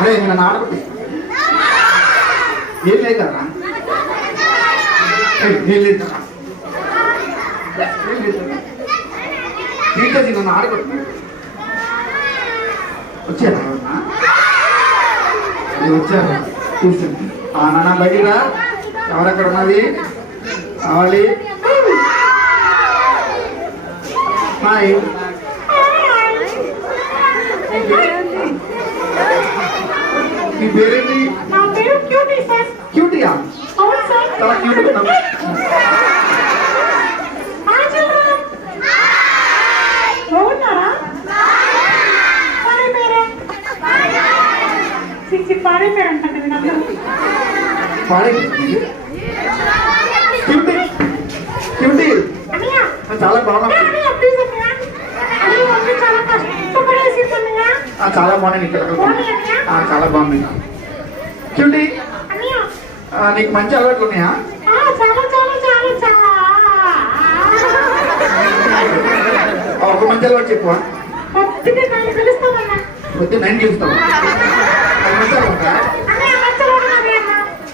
అరే నన్ను ఆడబట్టి ఏం లేదు కదా టీచర్స్ నన్ను ఆడబట్టి వచ్చారా వచ్చారా కూర్చోండి. నాన్న బయటిరా, ఎవరెక్కడ ఉన్నది కావాలి? హాయ్, మీ పేరేంటి? క్యూటీయా? చాలా క్యూట్ ఉన్నాం. చాలా బాగున్నా, చాలా బాగున్నాయి. చాలా బాగున్నాయి. క్యూటీ, నీకు మంచి అలవాట్లు ఉన్నాయా? ఒక మంచి అలవాటు చెప్పు. పొద్దు 9 చూస్తావా?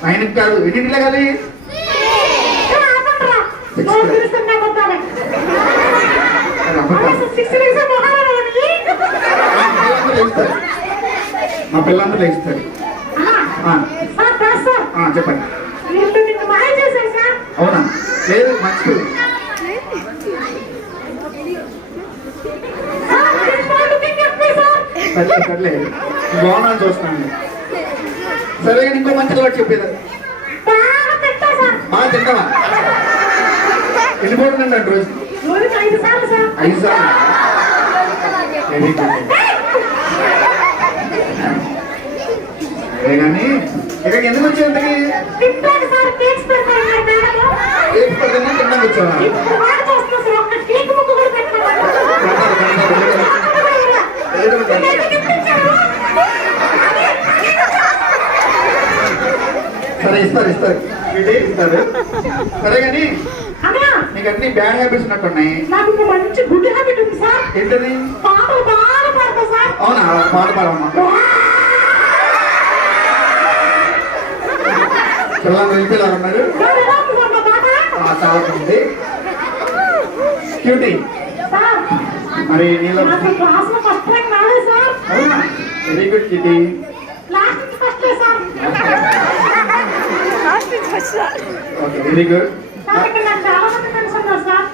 9 కాదు, ఎన్నింటి లేగాలి? మా పిల్లలందరూ లేస్తారు. చెప్పండి. అవునా? లేదు, మంచిది. సర్లేదు, బాగున్నా చూస్తాను. సరే, ఇంకో మంచి అలవాటు చెప్పేదా? బాగా తింటావా? ఎన్ని పోతుందండి అంటే రోజు? 5 సార్లు. Very good. కానీ ఇక్కడికి ఎందుకు వచ్చావు? ఇంతకి తిన్నాక వచ్చావా? సరే, ఇస్తారు ఇస్తారు. సరే కానీ నీకు అన్ని బ్యాడ్ హ్యాబిట్స్ ఉన్నట్టున్నాయి. నాకు మంచి గుడ్ హ్యాబిట్ ఉంది సార్. ఏంటది? పాటలు బాగా పాడతా సార్. అవునా? పాట పాడమ్మా. పిల్లలు వెళ్ళిపోయారు అన్నారు. చాలా ఉంది. క్యూటీ, మరి నీళ్ళు very good cutie. Okay, very good.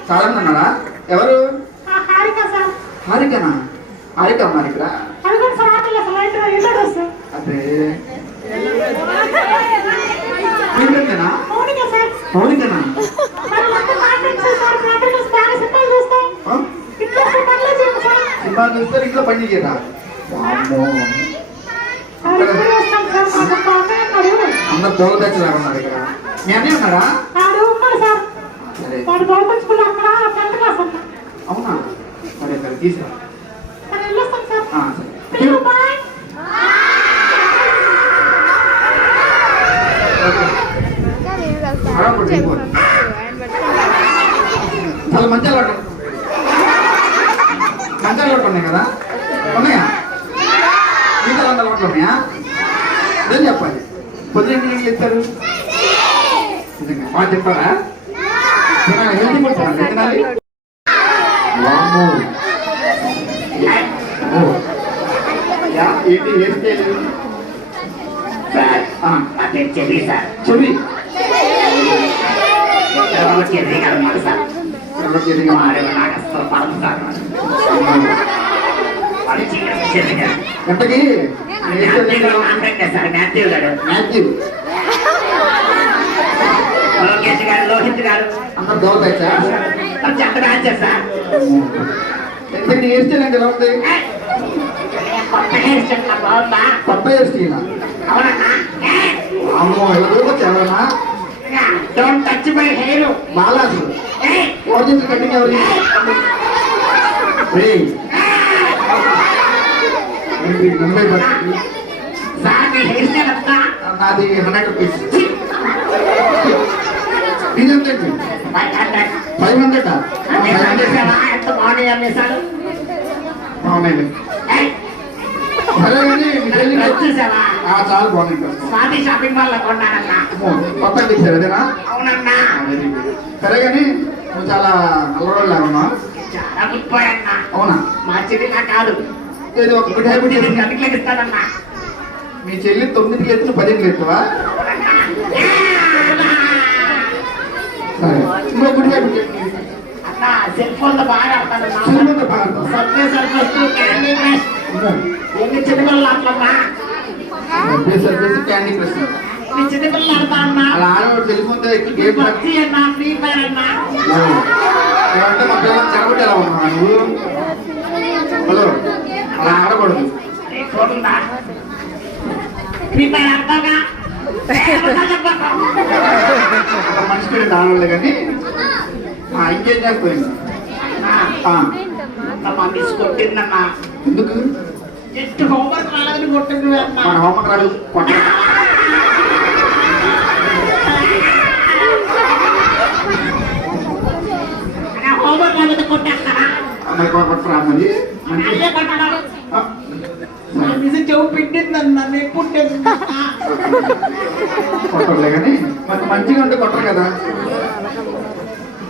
చాలా మంది ఉన్నారా? ఎవరు? హారికనా? హారిక అమ్మారు ఇక్కడ. అదే మౌనికనా? మౌనికనా? సినిమా చూస్తారు, ఇంట్లో పని చేయరా? అందరు తోలు తెచ్చలాగా ఉన్నారు ఇక్కడ. మీ అన్నయ్య ఉన్నాడా? సరే, అవునా? సరే సరే, తీసుకురా. చాలా మంచి అలవాటు ఉన్నాయి కదా? ఉన్నాయా? మీకు అలాంటి అలవాట్లు ఉన్నాయా? ఏం చెప్పాలి? పొద్దున్న ఏం చేస్తారు? బాగా చెప్పారా? హెల్తీ ఫుడ్ తినాలి. ఏంటి ఏం చేయలేదు? చెవి ఎంతకి? లోహిత్ గారు అందరు దోతాయి సార్. చెప్పగా సార్. నీ హెయిర్ స్టైల్ అంటే ఎలా ఉంది? కొత్త హెయిర్ స్టైల్. అమ్మో, ఎవరు ఎవరన్నా? Don't touch my hair. బాలాసు ఓరిజినల్ కటింగ్ ఎవరి? నాది 100 రూపీస్. ఇదేంటి? 500. ఎంత బాగున్నాయి సార్. ఉన్నాయండి. ఏయ్, సరే కానీ మీ చెల్లి డ్రెస్ చూసావా? చాలా బాగుంది. స్వాతి షాపింగ్ మాల్ లో కొన్నానన్నా. కొత్తగా తెచ్చారు అదేనా? అవునన్నా. సరే కానీ నువ్వు చాలా అల్లరోళ్ళ ఉన్నావు. చాలా ముప్పోయన్నా. అవునా? మా చెల్లి నా కాదు. ఏదో ఒక గుడ్ హ్యాబిట్ నేను చేసింది. గంటలకు ఇస్తానన్నా. మీ చెల్లి 9కి ఎత్తు 10కి ఎత్తువా? సరే ఇంకో గుడ్ హ్యాబిట్ చేసింది. అన్నా సెల్ ఫోన్ లో బాగా ఆడతానన్నా. సినిమాతో బాగా సబ్వే సర్ఫస్ క్యాండీ క్రష్ ఎన్ని చిన్నపిల్లలు ఆటలన్నా. క్యాండీ క్రష్ ఎన్ని చిన్నపిల్లలు ఆడతానన్నా. అలా ఆడవాడు తెలిసిపోతే గేమ్ పబ్జి అన్నా, ఫ్రీ ఫైర్ అన్నా. అంటే మా పిల్లలు చెరగొట్టి ఎలా ఉన్నావా నువ్వు? హలో అలా ఆడకూడదు. ఏ ఫోన్ ఉందా? ఫ్రీ ఫైర్ ఆడతావుగా? ఒక మనిషి పేరు దానివల్ల కానీ ఇంకేం చేస్తాయింది. మా మిస్ కొట్టిందన్నా. ఎందుకు? జస్ట్ హోంవర్క్ రాలేదని కొట్టింది అన్నా. మన హోంవర్క్ రాదు కొట్ట హోంవర్క్ రాలేదు కొట్టేస్తారా? మరి కొట్టరా మరి మంచి అదే కొట్టడం. ఆ, మా మిస్ చెవు పెట్టిందన్నా, నేను పుట్టింది. కొట్టరులే కానీ మరి మంచిగా ఉంటే కొట్టరు కదా.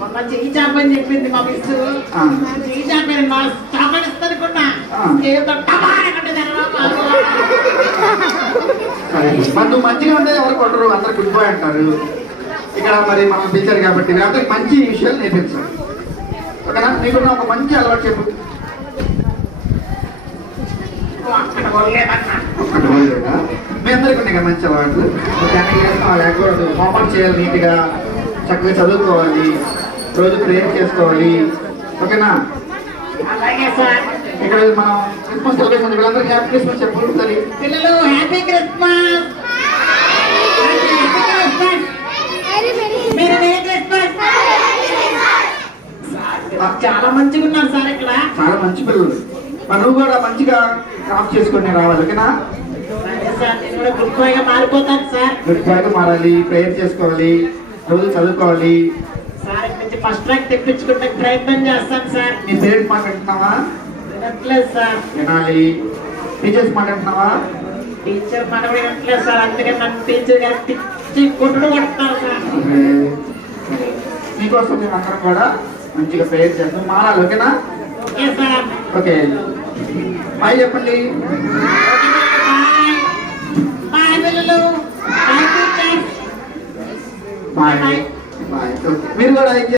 మొన్న చెయ్యి చాపని చెప్పింది మా మిస్. ఆ. చెయ్యి చాపని మా చాపని ఇస్తానుకున్నా. ఆ. ఏదో టమారా కొట్టేదాన్ని సరే మరి నువ్వు మంచిగా ఉంటే ఎవరు కొట్టరు, అందరు గుడ్ బాయ్ అంటారు. ఇక్కడ మరి మనం పిలిచారు కాబట్టి అందరికి మంచి విషయాలు నేర్పించాలి. ఓకేనా? నీకున్న ఒక మంచి అలవాటు చెప్పు. అక్కడ కొనలేదన్నా. ఒక్కటి పోలేదా? మీ అందరికీ ఉన్నాయి కదా మంచి అలవాట్లు. అన్ని చేస్తాం లేకపోతే హోంవర్క్ చేయాలి, నీట్గా చక్కగా చదువుకోవాలి, రోజు ప్రేయర్ చేసుకోవాలి. ఓకేనా? అలాగే సార్. ఇక్కడ మనం క్రిస్మస్ సెలబ్రేషన్ వీళ్ళందరికీ హ్యాపీ క్రిస్మస్ చెప్పు సరే. పిల్లలు హ్యాపీ క్రిస్మస్. మీరు మెరీ క్రిస్మస్. చాలా మంచిగా ఉన్నారు సార్ ఇక్కడ. చాలా మంచి పిల్లలు. మరి నువ్వు కూడా మంచిగా క్రాఫ్ట్ చేసుకొని రావాలి. ఓకేనా? సరే సార్, నేను కూడా గుడ్ బాయ్ గా మారిపోతాను సార్. గుడ్ బాయ్గా మారాలి, ప్రేయర్ చేసుకోవాలి, రోజు చదువుకోవాలి. సార్ ఇక్కడ నుంచి ఫస్ట్ ర్యాంక్ తెప్పించుకుంటే ప్రయత్నం చేస్తాను సార్. నీ పేరెంట్స్ మాట వింటున్నావా? వినట్లేదు సార్. వినాలి. టీచర్స్ మాట వింటున్నావా? టీచర్ మనం వినట్లేదు సార్. అందుకే నన్ను టీచర్ గారు తిట్టి కొట్టుడు కొడతారు సార్. నీకోసం మేము అందరం కూడా మంచిగా ప్రేయర్ చేస్తాం, మారాలి. ఓకేనా? Okay sir. ఓకే బాయ్ చెప్పండి. బాయ్ బాయ్ పిల్లలు. Bye teacher. Bye bye. Okay మీరు కూడా